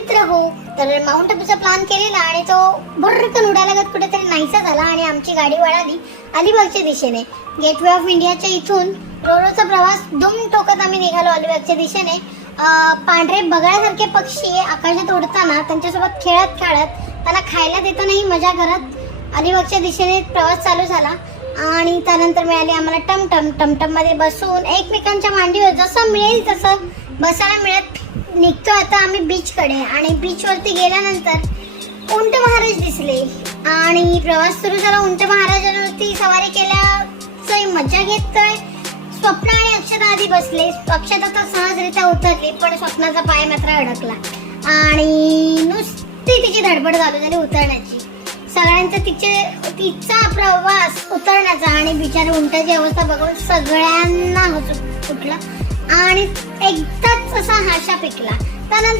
मित्र हो. तर माउंट आबूचा प्लॅन केलेला आणि तो भरकन उडाल्यागत कुठेतरी नाहीसा झाला आणि आमची गाडी वळाली अलिबागच्या दिशेने. गेटवे ऑफ इंडियाच्या इथून रोरोचा प्रवास दुम टोकत आम्ही निघालो अलिबागच्या दिशेने. पांढरे बगळ्यासारखे पक्षी आकाशात उडताना त्यांच्यासोबत खेळत खेळत त्यांना खायला देतानाही मजा करत अलिबागच्या दिशेने प्रवास चालू झाला. आणि त्यानंतर मिळाली आम्हाला टमटम मध्ये बसून एकमेकांच्या मांडीवर जसं मिळेल तसं बसायला मिळत निघतो आता आम्ही बीचकडे. आणि बीचवरती गेल्यानंतर उंट महाराज दिसले आणि प्रवास सुरू झाला. उंट महाराजांवरती सवारी केल्याची मजा घेतोय. स्वप्न आणि अक्षता आधी बसले. अक्षता तर सहजरित्या उतरली पण स्वप्नाचा पाय मात्र अडकला आणि नुसती तिची धडपड चालू झाली उतरण्याची. सगळ्यांचा तिचा प्रवास उतरण्याचा आणि बिचारी उंटाची अवस्था बघून सगळ्यांना हसू फुटलं आणि एकदाच असा हाशा पिकला. त्यानंतर